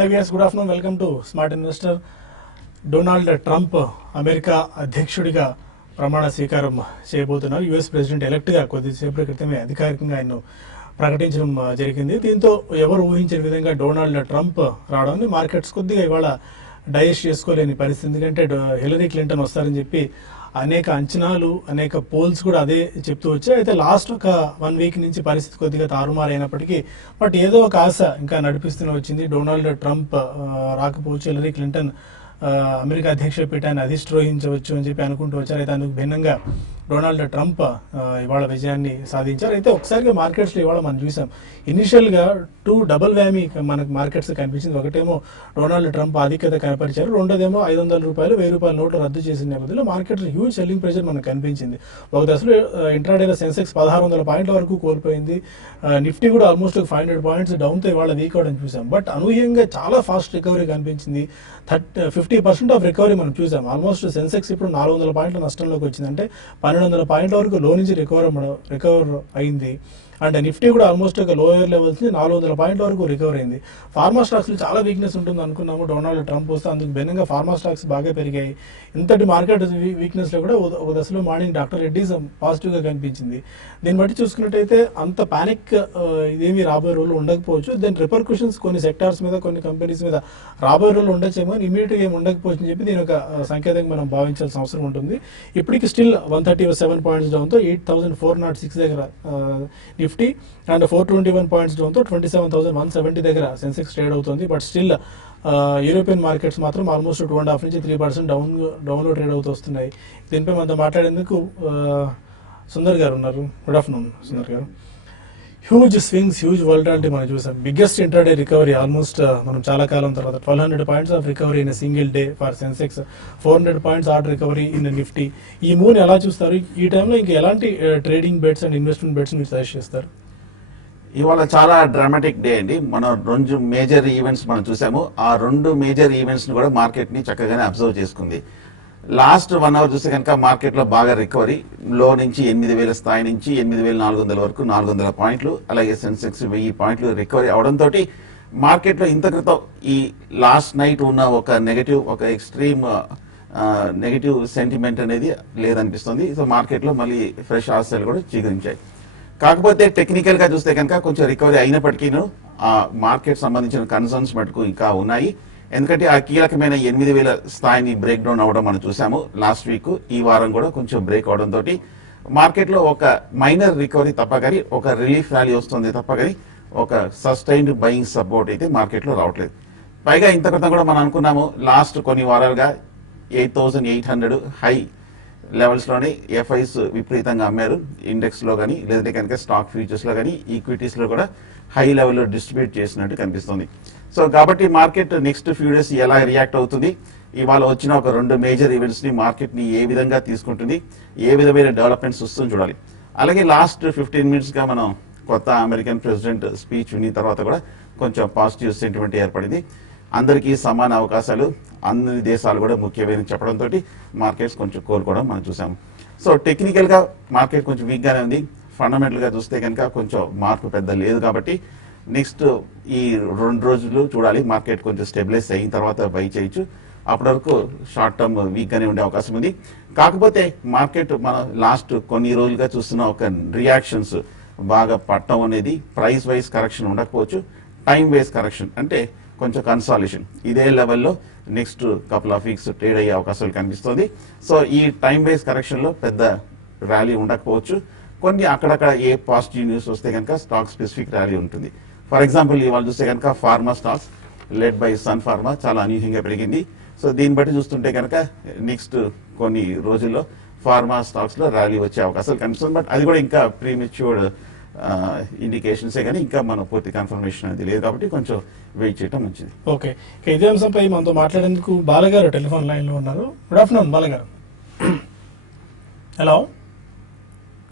Hi viewers, good afternoon. Welcome to Smart Investor. Donald Trump America అధ్యక్షుడిగా ప్రమాణ స్వీకారం చేయబోతున్నారు. యుఎస్ ప్రెసిడెంట్ ఎలక్ట్గా కొద్దిసేపటి క్రితమే అధికారికంగా ఆయన ప్రకటించడం జరిగింది. దీంతో ఎవరు ఊహించిన విధంగా డొనాల్డ్ ట్రంప్ రావడాన్ని మార్కెట్స్ కొద్దిగా ఇవాళ డైజెస్ట్ చేసుకోలేని పరిస్థితి. ఎందుకంటే హిలరీ క్లింటన్ వస్తారని చెప్పి అనేక అంచనాలు, అనేక పోల్స్ కూడా అదే చెప్తూ వచ్చాయి. అయితే లాస్ట్ ఒక 1 వీక్ నుంచి పరిస్థితి కొద్దిగా తారుమారైనప్పటికీ బట్ ఏదో ఒక ఆశ ఇంకా నడిపిస్తూనే వచ్చింది. డొనాల్డ్ ట్రంప్ రాకపోవచ్చు, హిలరీ క్లింటన్ అమెరికా అధ్యక్ష పీఠాన్ని అధిష్ఠించవచ్చు అని చెప్పి అనుకుంటూ వచ్చారు. అయితే అందుకు భిన్నంగా డొనాల్డ్ ట్రంప్ ఇవాళ విజయాన్ని సాధించారు. అయితే ఒకసారిగా మార్కెట్స్లో ఇవాళ మనం చూసాం, ఇనిషియల్గా 2 డబుల్ వ్యామీ మనకు మార్కెట్స్ కనిపించింది. ఒకటేమో డొనాల్డ్ ట్రంప్ ఆధిక్యత కనపరిచారు, రెండోదేమో ₹500, ₹1000 నోట్లు రద్దు చేసిన నేపథ్యంలో మార్కెట్లో హ్యూజ్ సెల్లింగ్ ప్రెషర్ మనకు కనిపించింది. ఒక దశలో ఇంట్రాడేలో సెన్సెక్స్ 1600 పాయింట్ల వరకు కోల్పోయింది. నిఫ్టీ కూడా ఆల్మోస్ట్ 500 పాయింట్స్ డౌన్తో ఇవాళ వీక్ అవడం చూసాం. బట్ అనూహ్యంగా చాలా ఫాస్ట్ రికవరీ కనిపించింది. 50% ఆఫ్ రికవరీ మనం చూసాం. ఆల్మోస్ట్ సెన్సెక్స్ ఇప్పుడు 400 పాయింట్ల నష్టంలోకి వచ్చింది. అంటే 1200 పాయింట్ల వరకు లో నుంచి రికవర్ అయింది. అండ్ నిఫ్టీ కూడా ఆల్మోస్ట్ ఒక లోయర్ లెవెల్స్ 400 పాయింట్ల వరకు రికవర్ అయింది. ఫార్మా స్టాక్స్లో చాలా వీక్నెస్ ఉంటుంది అనుకున్నాము. డొనాల్డ్ ట్రంప్ వస్తే అందుకు భిన్నంగా ఫార్మా స్టాక్స్ బాగా పెరిగాయి. ఇంతటి మార్కెట్ వీక్నెస్లో కూడా ఒక దశలో మార్నింగ్ డాక్టర్ రెడ్డీస్ పాజిటివ్గా కనిపించింది. దీన్ని బట్టి చూసుకున్నట్టయితే అంత ప్యానిక్ ఇదేమీ రాబోయే రోజులు ఉండకపోవచ్చు. దెన్ రిపర్క్యూషన్స్ కొన్ని సెక్టార్స్ మీద, కొన్ని కంపెనీస్ మీద రాబోయే రోజులు ఉండొచ్చేమో, ఇమీడియట్గా ఏమి ఉండకపోవచ్చు అని చెప్పి దీని ఒక సంకేతంగా మనం భావించాల్సిన అవసరం ఉంటుంది. ఇప్పటికి స్టిల్ 137 పాయింట్స్ డౌన్తో 8406 దగ్గర నిఫ్టీ అండ్ 421 పాయింట్స్ డౌన్తో 27,170 దగ్గర సెన్సెక్స్ ట్రేడ్ అవుతుంది. బట్ స్టిల్ యూరోపియన్ మార్కెట్స్ మాత్రం ఆల్మోస్ట్ 2.5 నుంచి 3% డౌన్లో ట్రేడ్ అవుతూ వస్తున్నాయి. దీనిపై మనతో మాట్లాడేందుకు సుందర్ గారు ఉన్నారు. గుడ్ ఆఫ్టర్నూన్ సుందర్ గారు. హ్యూజ్ స్వింగ్స్, హ్యూజ్ వోలటాలిటీ మనం చూసాం. బిగ్గెస్ట్ ఇంట్రాడే రికవరీ ఆల్మోస్ట్ మనం చాలా కాలం తర్వాత 1200 points of recovery in single day for Sensex, 400 points odd recovery in Nifty. ఈ మూవ్ ఎలా చూస్తారు? ఈ టైంలో ఇంకా ఎలాంటి trading bets and investment bets మీరు సజెస్ట్ చేస్తారు? ఇవాళ చాలా డ్రామాటిక్ డే అండి. మనం 2 మేజర్ ఈవెంట్స్ మనం చూసాము. ఆ 2 మేజర్ ఈవెంట్స్ ని కూడా మార్కెట్ ని చక్కగానే అబ్జర్వ్ చేసుకుంది. లాస్ట్ 1 అవర్ చూస్తే కనుక మార్కెట్ లో బాగా రికవరీ, లో నుంచి 8000 స్థాయి నుంచి 8400 వరకు 400 పాయింట్లు, అలాగే సెన్సెక్స్ 1000 పాయింట్లు రికవరీ అవడంతో మార్కెట్ లో ఇంత క్రితం ఈ లాస్ట్ నైట్ ఉన్న ఒక నెగటివ్, ఒక ఎక్స్ట్రీమ్ నెగటివ్ సెంటిమెంట్ అనేది లేదనిపిస్తుంది. సో మార్కెట్ లో మళ్ళీ ఫ్రెష్ ఆశలు కూడా చిగురించాయి. కాకపోతే టెక్నికల్ గా చూస్తే కనుక కొంచెం రికవరీ అయినప్పటికీ ఆ మార్కెట్ సంబంధించిన కన్సర్న్స్ మటుకు ఇంకా ఉన్నాయి. ఎందుకంటే ఆ కీలకమైన 8000 స్థాయిని బ్రేక్ డౌన్ అవడం మనం చూసాము లాస్ట్ వీక్. ఈ వారం కూడా కొంచెం బ్రేక్ అవడం తోటి మార్కెట్ లో ఒక మైనర్ రికవరీ తప్ప కానీ, ఒక రిలీఫ్ ర్యాలీ వస్తుంది తప్ప కానీ, ఒక సస్టైన్డ్ బయింగ్ సపోర్ట్ అయితే మార్కెట్ లో రావట్లేదు. పైగా ఇంత క్రితం కూడా మనం అనుకున్నాము, లాస్ట్ కొన్ని వారాలుగా 8800 హై లెవెల్స్ లోనే ఎఫ్ఐస్ విపరీతంగా అమ్మారు. ఇండెక్స్ లో కానీ, లేదంటే కనుక స్టాక్ ఫ్యూచర్స్ లో కానీ, ఈక్విటీస్ లో కూడా హై లెవెల్లో డిస్ట్రిబ్యూట్ చేసినట్టు కనిపిస్తుంది. సో కాబట్టి మార్కెట్ నెక్స్ట్ ఫ్యూ డేస్ ఎలా రియాక్ట్ అవుతుంది, ఇవాళ వచ్చిన ఒక 2 మేజర్ ఈవెంట్స్ ని మార్కెట్ ని ఏ విధంగా తీసుకుంటుంది, ఏ విధమైన డెవలప్మెంట్స్ వస్తుందో చూడాలి. అలాగే లాస్ట్ 15 మినిట్స్ గా మనం కొత్త అమెరికన్ ప్రెసిడెంట్ స్పీచ్ విని తర్వాత కూడా కొంచెం పాజిటివ్ సెంటిమెంట్ ఏర్పడింది. అందరికీ సమాన అవకాశాలు, అన్ని దేశాలు కూడా ముఖ్యమైన చెప్పడంతో మార్కెట్స్ కొంచెం కోలుకోవడం మనం చూసాము. సో టెక్నికల్ గా మార్కెట్ కొంచెం వీక్ గానే ఉంది. ఫండమెంటల్ గా చూస్తే కనుక కొంచెం మార్పు పెద్ద లేదు. కాబట్టి నెక్స్ట్ ఈ 2 రోజులు చూడాలి. మార్కెట్ కొంచెం స్టెబిలైజ్ అయిన తర్వాత బై చేయొచ్చు. అప్పటి వరకు షార్ట్ టర్మ్ వీక్ గానే ఉండే అవకాశం ఉంది. కాకపోతే మార్కెట్ మనం లాస్ట్ కొన్ని రోజులుగా చూస్తున్న ఒక రియాక్షన్స్ బాగా పట్టడం అనేది ప్రైస్ వైజ్ కరెక్షన్ ఉండకపోవచ్చు, టైం వైజ్ కరెక్షన్ అంటే కొంచెం కన్సాలేషన్ ఇదే లెవెల్లో next couple of weeks trade అయ్యే అవకాశాలు కనిపిస్తుంది. సో ఈ టైం వైజ్ కరెక్షన్ లో పెద్ద ర్యాలీ ఉండకపోవచ్చు. కొన్ని అక్కడక్కడ ఏ పాజిటివ్ న్యూస్ వస్తే కనుక స్టాక్ స్పెసిఫిక్ ర్యాలీ ఉంటుంది. ఫర్ ఎగ్జాంపుల్ ఇవాళ చూస్తే కనుక pharma stocks led by Sun Pharma చాలా అనూహ్యంగా పెరిగింది. సో దీన్ని బట్టి చూస్తుంటే కనుక నెక్స్ట్ కొన్ని రోజుల్లో ఫార్మా స్టాక్స్ లో ర్యాలీ వచ్చే అవకాశాలు కనిపిస్తుంది. బట్ అది కూడా ఇంకా ప్రీమెచ్యూర్డ్ ఇండికేషన్సే కానీ ఇంకా మనం పూర్తి కన్ఫర్మేషన్ అనేది లేదు. కాబట్టి కొంచెం వెయిట్ చేయడం మంచిది. ఓకే, ఇదే అంశంపై మనతో మాట్లాడేందుకు బాలగారు టెలిఫోన్ లైన్ లో ఉన్నారు. గుడ్ ఆఫ్టర్నూన్ బాలగారు. హలో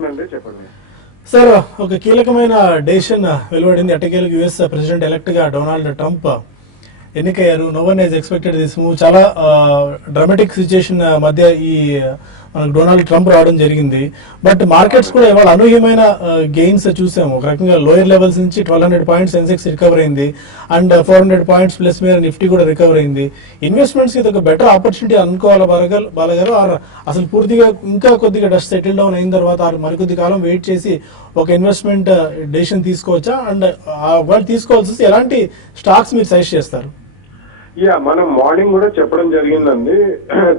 చెప్పండి సార్. ఒక కీలకమైన డెసిషన్ వెలువడింది. ఎట్టకేలకు యుఎస్ ప్రెసిడెంట్ ఎలక్ట్ గా డొనాల్డ్ ట్రంప్ ఎన్నికయ్యారు. No one has expected this move. చాలా డ్రామాటిక్ సిచ్యుయేషన్ మధ్య ఈ మనకు డొనాల్డ్ ట్రంప్ రావడం జరిగింది. బట్ మార్కెట్స్ కూడా ఇవాళ అనూహ్యమైన గెయిన్స్ చూసాము. ఒక రకంగా లోయర్ లెవెల్స్ నుంచి 1200 పాయింట్స్ సెన్సెక్స్ రికవర్ అయింది అండ్ 400 పాయింట్స్ ప్లస్ మీద నిఫ్టీ కూడా రికవర్ అయింది. ఇన్వెస్ట్మెంట్స్ ఇది ఒక బెటర్ ఆపర్చునిటీ అనుకోవాలి బాలగారు. అసలు పూర్తిగా ఇంకా కొద్దిగా డస్ట్ సెటిల్ డౌన్ అయిన తర్వాత మరికొద్ది కాలం వెయిట్ చేసి ఒక ఇన్వెస్ట్మెంట్ డెసిషన్ తీసుకోవచ్చా? అండ్ వాళ్ళు తీసుకోవాల్సి ఎలాంటి స్టాక్స్ మీరు సజెస్ట్ చేస్తారు? మనం మార్నింగ్ కూడా చెప్పడం జరిగిందండి.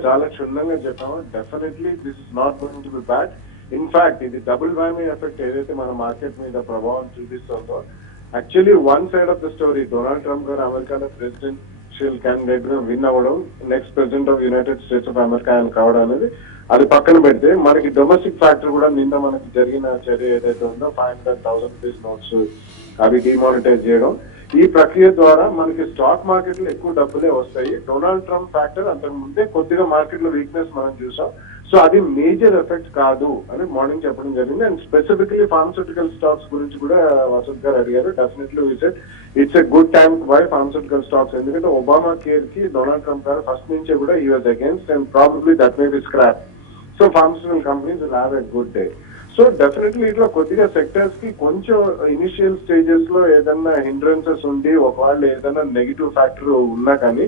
చాలా క్షుణ్ణంగా చెప్పాము. Definitely this is not going to be bad. In fact ఇది డబుల్ వ్యామీ ఎఫెక్ట్ ఏదైతే మన మార్కెట్ మీద ప్రభావం చూపిస్తుందో, actually one side of the story Donald Trump గారు అమెరికాలో ప్రెసిడెన్షియల్ క్యాండిడేట్ గా విన్ అవ్వడం, next president of United States of America ఆయన కావడం అనేది అది పక్కన పెడితే, మనకి డొమెస్టిక్ ఫ్యాక్టర్ కూడా నిన్న మనకి జరిగిన చర్య ఏదైతే ఉందో 500,000 రూపీస్ నోట్స్ అవి డిమానిటైజ్ చేయడం, ఈ ప్రక్రియ ద్వారా మనకి స్టాక్ మార్కెట్ లో ఎక్కువ డబ్బులే వస్తాయి. డొనాల్డ్ ట్రంప్ ఫ్యాక్టర్ అంతకు ముందే కొద్దిగా మార్కెట్ లో వీక్నెస్ మనం చూసాం. సో అది మేజర్ ఎఫెక్ట్ కాదు అని మార్నింగ్ చెప్పడం జరిగింది. అండ్ స్పెసిఫికలీ ఫార్మస్యూటికల్ స్టాక్స్ గురించి కూడా వసత్ గారు అడిగారు. Definitely it's a good time to buy pharmaceutical stocks. ఎందుకంటే ఒబామా కేర్ కి డొనాల్డ్ ట్రంప్ గారు ఫస్ట్ నుంచే కూడా ఈ was against and probably that may be scrap. So pharmaceutical companies will have a good day. So definitely ఇట్లా కొద్దిగా sectors కి కొంచెం ఇనిషియల్ స్టేజెస్ లో ఏదన్నా హిండ్రెన్సెస్ ఉండి ఒకవేళ ఏదైనా నెగిటివ్ ఫ్యాక్టర్ ఉన్నా కానీ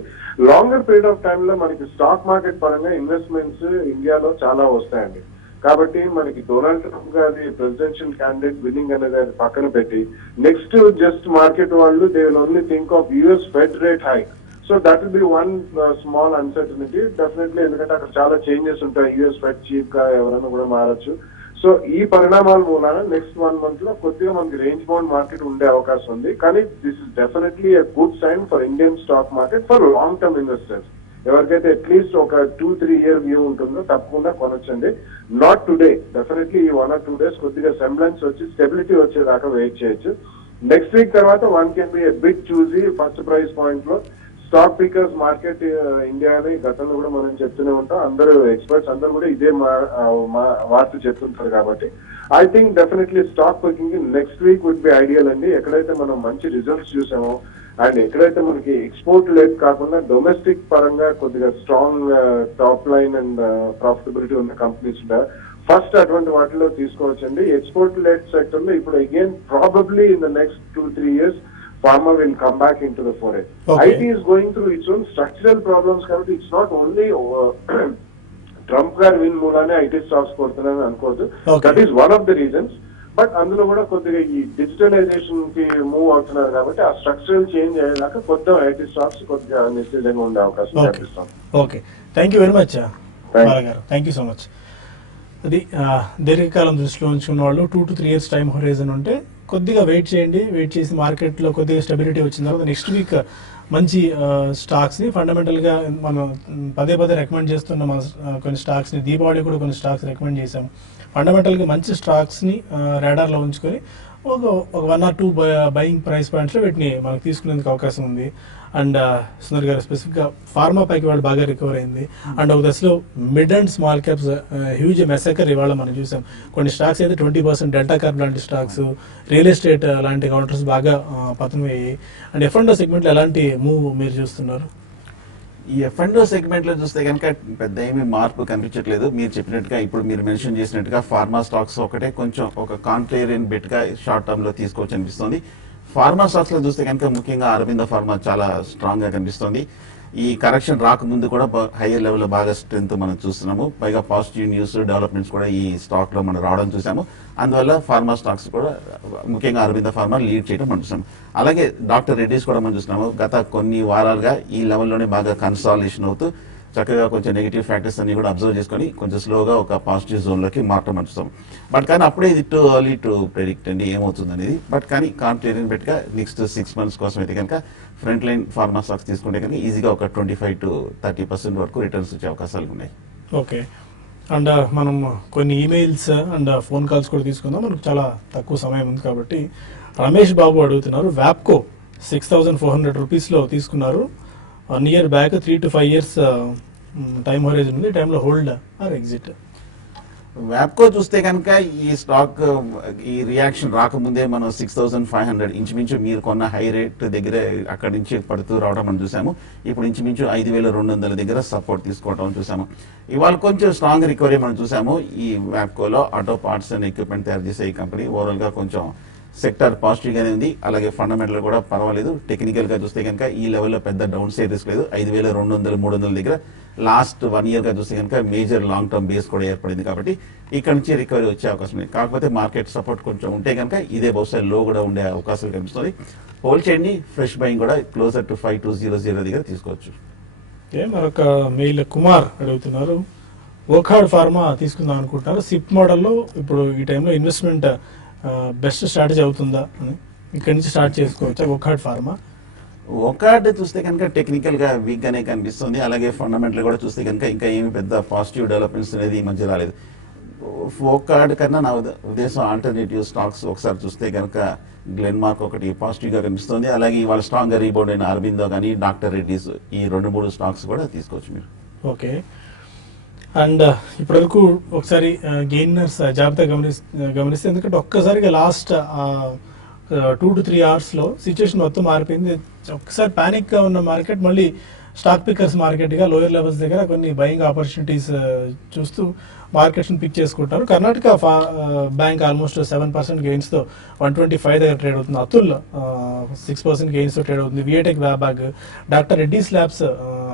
లాంగర్ పీరియడ్ ఆఫ్ టైమ్ లో మనకి స్టాక్ మార్కెట్ పరంగా ఇన్వెస్ట్మెంట్స్ ఇండియాలో చాలా వస్తాయండి. కాబట్టి మనకి డొనాల్డ్ ట్రంప్ గారి ప్రెసిడెన్షియల్ క్యాండిడేట్ విన్నింగ్ అనేది అది పక్కన పెట్టి నెక్స్ట్ జస్ట్ మార్కెట్ వాళ్ళు they will only think of US fed rate hike. So that will be one small uncertainty definitely. ఎందుకంటే అక్కడ చాలా చేంజెస్ ఉంటాయి. యుఎస్ ఫెడ్ చీఫ్ గా ఎవరైనా కూడా మారచ్చు. సో ఈ పరిణామాల మూలాన నెక్స్ట్ 1 month లో కొద్దిగా మనకి రేంజ్ బౌండ్ మార్కెట్ ఉండే అవకాశం ఉంది. కానీ this is definitely a good sign for Indian stock market for long term investors. ఎవరికైతే అట్లీస్ట్ ఒక 2-3 year వ్యూ ఉంటుందో తప్పకుండా కొనొచ్చండి. నాట్ టుడే, డెఫినెట్లీ ఈ 1 or 2 days కొద్దిగా సెంబ్లెన్స్ వచ్చి స్టెబిలిటీ వచ్చేదాకా వెయిట్ చేయొచ్చు. నెక్స్ట్ వీక్ తర్వాత one can be a bit చూసి ఫస్ట్ ప్రైస్ పాయింట్ లో స్టాక్ పికర్స్ మార్కెట్ ఇండియా అని గతంలో కూడా మనం చెప్తూనే ఉంటాం. అందరూ ఎక్స్పర్ట్స్ అందరూ కూడా ఇదే వార్త చెప్తుంటారు. కాబట్టి I think definitely stock picking next week would be ideal అండి. ఎక్కడైతే మనం మంచి రిజల్ట్స్ చూసామో అండ్ ఎక్కడైతే మనకి ఎక్స్పోర్ట్ లెడ్ కాకుండా డొమెస్టిక్ పరంగా కొద్దిగా strong top line and profitability ఉన్న కంపెనీస్ ఉంటాయి. ఫస్ట్ అటువంటి వాటిలో తీసుకోవచ్చండి. ఎక్స్పోర్ట్ లెడ్ సెక్టర్ లో ఇప్పుడు again probably in the next 2-3 years pharma will come back into the foray. Okay. IT is going through its own structural problems కాబట్టి it's not only Trump గారు win మూలానే IT stocks కొడుతున్నారని అనుకోవద్దు. That is one of the reasons. But అందులో కూడా కొద్దిగా ఈ digitalisation కి move అవుతున్నారు కాబట్టి ఆ స్ట్రక్చరల్ చేంజ్ అయ్యేదాకా కొత్త ఐటీ స్టాక్స్ కొద్దిగా నిశ్చితంగా ఉండే అవకాశం కనిపిస్తుంది. Okay, thank you very much బాలగారు. Thank you so much. అది దీర్ఘకాలం దృష్టిలో ఉంచుకున్న వాళ్ళు 2 to 3 years టైం హొరైజన్ ఉంటే కొద్దిగా వెయిట్ చేయండి. వెయిట్ చేసి మార్కెట్లో కొద్దిగా స్టెబిలిటీ వచ్చిన తర్వాత నెక్స్ట్ వీక్ మంచి స్టాక్స్ని ఫండమెంటల్గా మనం పదే రికమెండ్ చేస్తున్న మన కొన్ని స్టాక్స్ని, దీపావళి కూడా కొన్ని స్టాక్స్ రికమెండ్ చేసాం. ఫండమెంటల్గా మంచి స్టాక్స్ని రాడార్లో ఉంచుకొని ఒక 1 or 2 బయింగ్ ప్రైస్ పాయింట్స్లో వీటిని మనకు తీసుకునేందుకు అవకాశం ఉంది. అండ్ సుందర్ గారు స్పెసిఫిక్గా ఫార్మా పైకి వాళ్ళు బాగా రికవర్ అయింది. అండ్ ఒక దశలో mid and small caps huge massacre ఇవాళ మనం చూసాం. కొన్ని స్టాక్స్ అయితే 20% డెల్టా కార్ప్ లాంటి స్టాక్స్, రియల్ ఎస్టేట్ లాంటి కౌంటర్స్ బాగా పతనమయ్యాయి. అండ్ F&O సెగ్మెంట్లో ఎలాంటి మూవ్ మీరు చూస్తున్నారు? ఈ F&O సెగ్మెంట్ లో చూస్తే కనుక పెద్ద ఏమీ మార్పు కనిపించట్లేదు. మీరు చెప్పినట్టుగా ఇప్పుడు మీరు మెన్షన్ చేసినట్టుగా ఫార్మా స్టాక్స్ ఒకటే కొంచెం ఒక కాంట్రేరియన్ బెట్ గా షార్ట్ టర్మ్ లో తీసుకోవచ్చు అనిపిస్తుంది. ఫార్మా స్టాక్స్ లో చూస్తే కనుక ముఖ్యంగా అరవింద ఫార్మా చాలా స్ట్రాంగ్ గా కనిపిస్తుంది. ఈ కరెక్షన్ రాకముందు కూడా హైయర్ లెవెల్ లో బాగా స్ట్రెంత్ మనం చూస్తున్నాము. పైగా పాజిటివ్ న్యూస్ డెవలప్మెంట్స్ కూడా ఈ స్టాక్ లో మనం రావడం చూసాము. అందువల్ల ఫార్మా స్టాక్స్ కూడా ముఖ్యంగా అరవింద ఫార్మా లీడ్ చేయడం మనం చూసాము. అలాగే డాక్టర్ రెడ్డిస్ కూడా మనం చూస్తున్నాము. గత కొన్ని వారాలుగా ఈ లెవెల్లోనే బాగా కన్సాలిడేషన్ అవుతూ చక్కగా కొంచెం నెగిటివ్ ఫ్యాక్టర్స్ అన్ని కూడా అబ్జర్వ్ చేసుకొని కొంచెం స్లోగా ఒక పాజిటివ్ జోన్లోకి మారటం చూస్తాం. బట్ కానీ అప్పుడే ఇది టూ ఎర్లీ టు ప్రెడిక్ట్ అండి ఏమవుతుంది అనేది. బట్ కానీ కాంట్రేరియన్ బెట్గా నెక్స్ట్ 6 months కోసం అయితే కనుక ఫ్రంట్ లైన్ ఫార్మా స్టాక్స్ తీసుకుంటే కనుక ఈజీగా ఒక 25 to 30% వరకు రిటర్న్స్ వచ్చే అవకాశాలు ఉన్నాయి. ఓకే, అండ్ మనం కొన్ని ఈమెయిల్స్ అండ్ ఫోన్ కాల్స్ కూడా తీసుకుందాం. మనకు చాలా తక్కువ సమయం ఉంది కాబట్టి రమేష్ బాబు అడుగుతున్నారు, వ్యాప్కో 6,400 రూపీస్లో తీసుకున్నారు. 1 year back 3 to 5 years time horizon ఉంది. టైంలో హోల్డ్ ఆర్ ఎగ్జిట్? వ్యాప్కో చూస్తే కనుక ఈ స్టాక్ ఈ రియాక్షన్ రాకముందే మనం 6,500 ఇంచుమించు మీరు కొన్న హై రేట్ దగ్గర అక్కడి నుంచి పడుతూ రావడం మనం చూసాము. ఇప్పుడు ఇంచుమించు 5,200 దగ్గర సపోర్ట్ తీసుకోవడం చూసాము. ఇవాళ కొంచెం స్ట్రాంగ్ రికవరీ మనం చూసాము. ఈ వ్యాప్కోలో ఆటో పార్ట్స్ అండ్ ఎక్విప్మెంట్ తయారు చేసే ఈ కంపెనీ ఓవరాల్ గా కొంచెం సెక్టర్ పాజిటివ్ గానే ఉంది. అలాగే ఫండమెంటల్ కూడా పర్వాలేదు. టెక్నికల్ గా చూస్తే కనుక ఈ లెవెల్లో పెద్ద డౌన్ సైడ్ రిస్క్ లేదు. 5,200, 300 దగ్గర లాస్ట్ 1 year గా చూస్తే కనుక మేజర్ లాంగ్ టర్మ్ బేస్ కూడా ఏర్పడింది కాబట్టి ఇక్కడ నుంచి రికవరీ వచ్చే అవకాశం ఉంది. కాకపోతే మార్కెట్ సపోర్ట్ కొంచెం ఉంటే కనుక ఇదే బహుశా లో కూడా ఉండే అవకాశాలు కనిపిస్తుంది. హోల్డ్ చేయండి. ఫ్రెష్ బయింగ్ కూడా క్లోజర్ టు 5200 దగ్గర తీసుకోవచ్చు. మరొక మెయిల్ కుమార్ అడుగుతున్నారు, ఓకాడ్ ఫార్మా తీసుకుందాం అనుకుంటున్నారు. సిప్ మోడల్లో ఇప్పుడు ఈ టైంలో ఇన్వెస్ట్మెంట్ బెస్ట్ స్ట్రాటజీ అవుతుందా అని ఇక్కడి నుంచి స్టార్ట్ చేసుకోవచ్చా ఓకాడ్ ఫార్మా? ఓకాడ్ చూస్తే కనుక టెక్నికల్ గా వీక్ గానే కనిపిస్తుంది. అలాగే ఫండమెంటల్ కూడా చూస్తే కనుక ఇంకా ఏమి పెద్ద పాజిటివ్ డెవలప్మెంట్స్ అనేది ఈ మధ్య రాలేదు. ఓకాడ్ కన్నా నా ఉద్దేశం ఆల్టర్నేటివ్ స్టాక్స్ ఒకసారి చూస్తే కనుక గ్లెన్మార్క్ ఒకటి పాజిటివ్ గా కనిపిస్తుంది. అలాగే ఇవాళ స్ట్రాంగ్ గా రీబౌండ్ అయిన అరబిందో కానీ డాక్టర్ రెడ్డిస్ ఈ 2-3 స్టాక్స్ కూడా తీసుకోవచ్చు మీరు. ఓకే. అండ్ ఇప్పటివరకు ఒకసారి గెయినర్స్ జాబితా గమనిస్తే ఎందుకంటే ఒక్కసారిగా లాస్ట్ 2 to 3 hours లో సిచ్యువేషన్ మొత్తం మారిపోయింది. ఒక్కసారి ప్యానిక్ గా ఉన్న మార్కెట్ మళ్ళీ స్టాక్ పికర్స్ మార్కెట్ గా లోయర్ లెవెల్స్ దగ్గర కొన్ని బయింగ్ ఆపర్చునిటీస్ చూస్తూ మార్కెట్స్ పిక్ చేసుకుంటారు. కర్ణాటక బ్యాంక్ ఆల్మోస్ట్ 7% గెయిన్స్ తో 125 దగ్గర ట్రేడ్ అవుతుంది. అతుల్ 6% గెయిన్స్ తో ట్రేడ్ అవుతుంది. విఏటెక్ వ్యాబాగ్, డాక్టర్ రెడ్డీస్ ల్యాబ్స్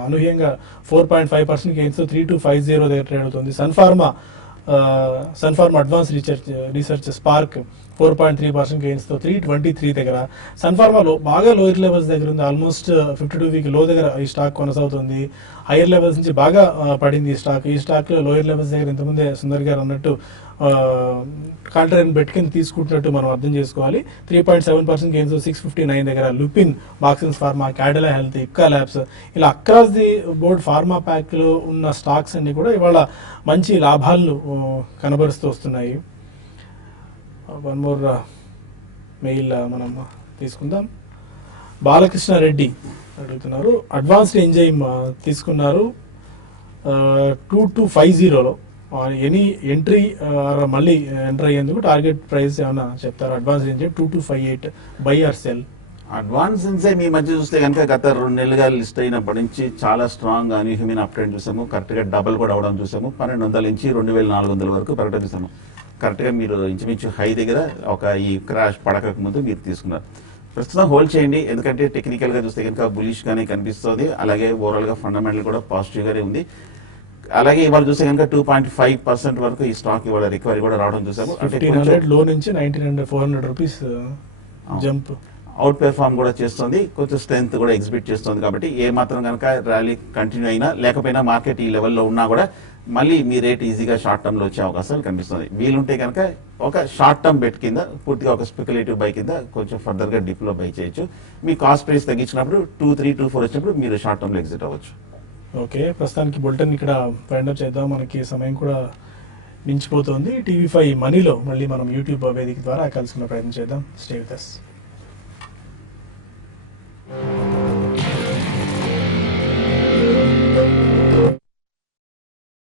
అనూహ్యంగా 4.5% గెయిన్స్ తో 3250 దగ్గర ట్రేడ్ అవుతుంది. Sun Pharma advance research spark 4.3% gains తో 323 దగ్గర. సన్ఫార్మాలో బాగా లోయర్ లెవెల్స్ దగ్గర ఉంది. ఆల్మోస్ట్ 52 వీక్ లో దగ్గర ఈ స్టాక్ కొనసాగుతుంది. హైయర్ లెవెల్స్ నుంచి బాగా పడింది ఈ స్టాక్. ఈ స్టాక్ లో లోయర్ లెవెల్స్ దగ్గర ఇంతకుముందే సుందర్ గారు అన్నట్టు కాంట్రాక్ట్ పెట్టుకుని తీసుకుంటున్నట్టు మనం అర్థం చేసుకోవాలి. 3.7% గెయిన్స్ 659 దగ్గర. లుపిన్, బాక్సిన్స్ pharma, Cadila Health, Ipca Labs ఇలా across the board pharma pack లో ఉన్న స్టాక్స్ అన్ని కూడా ఇవాళ మంచి లాభాలను కనబరుస్తూ వస్తున్నాయి. వన్ మోర్ మెయిల్ మనం తీసుకుందాం. బాలకృష్ణ రెడ్డి అడుగుతున్నారు, అడ్వాన్స్డ్ ఎంజైమ్ తీసుకున్నారు 2250లో. ఎనీ ఎంట్రీ మళ్ళీ ఎంటర్ అయ్యేందుకు టార్గెట్ ప్రైస్ ఏమన్నా చెప్తారు? Advanced enzyme 2258 buy or sell. Advance enzyme ఈ మధ్య చూస్తే కనుక గత 2 నెలలుగా లిస్ట్ అయినప్పటి నుంచి చాలా స్ట్రాంగ్ అనూహ్యమైన అప్ ట్రెండ్ చూసాము. కరెక్ట్ గా డబల్ కూడా అవడం చూసాము. 1200 నుంచి 2400 వరకు పెరగడం చూసాము. కరెక్ట్ గా మీరు ఇంచుమించు హై దగ్గర ఒక ఈ క్రాష్ పడక ముందు మీరు తీసుకున్నారు. ప్రస్తుతం హోల్డ్ చేయండి. ఎందుకంటే టెక్నికల్ గా చూస్తే కనుక బులిష్ గానే కనిపిస్తుంది. అలాగే ఓవరాల్ గా ఫండమెంటల్ కూడా పాజిటివ్ గానే ఉంది. అలాగే ఇవాళ చూస్తే కనుక 2.5% వరకు ఈ స్టాక్ ఇవాళ రికవరీ కూడా రావడం చూసాము. 1500 లో నుంచి 1900-400 రూపీస్ జంప్ అవుట్ పెర్ఫార్మ్ కూడా చేస్తుంది. కొంచెం స్ట్రెంత్ కూడా ఎగ్జిబిట్ చేస్తుంది. కాబట్టి ఏ మాత్రం కనుక ర్యాలీ కంటిన్యూ అయినా లేకపోయినా మార్కెట్ ఈ లెవెల్లో ఉన్నా కూడా మళ్ళీ మీ రేట్ ఈజీగా షార్ట్ టర్మ్ లో వచ్చే అవకాశాలు కనిపిస్తుంది. వీలుంటే కనుక ఒక షార్ట్ టర్మ్ బెట్ కింద పూర్తిగా ఒక స్పెక్యులేటివ్ బై కింద కొంచెం ఫర్దర్ గా డిప్ లో బై చేయొచ్చు. మీ కాస్ట్ ప్రైస్ తగ్గించినప్పుడు 2.3, 2.4 వచ్చినప్పుడు మీరు షార్ట్ టర్మ్ లో ఎగ్జిట్ అవ్వచ్చు. ఓకే, ప్రస్తుతానికి బులెటిన్ ఇక్కడ ఫైండ్ చేద్దాం. మనకి సమయం కూడా మించిపోతుంది. TV5 మనీలో మళ్ళీ మనం యూట్యూబ్ వేదిక ద్వారా కలుసుకునే ప్రయత్నం చేద్దాం. Stay with us.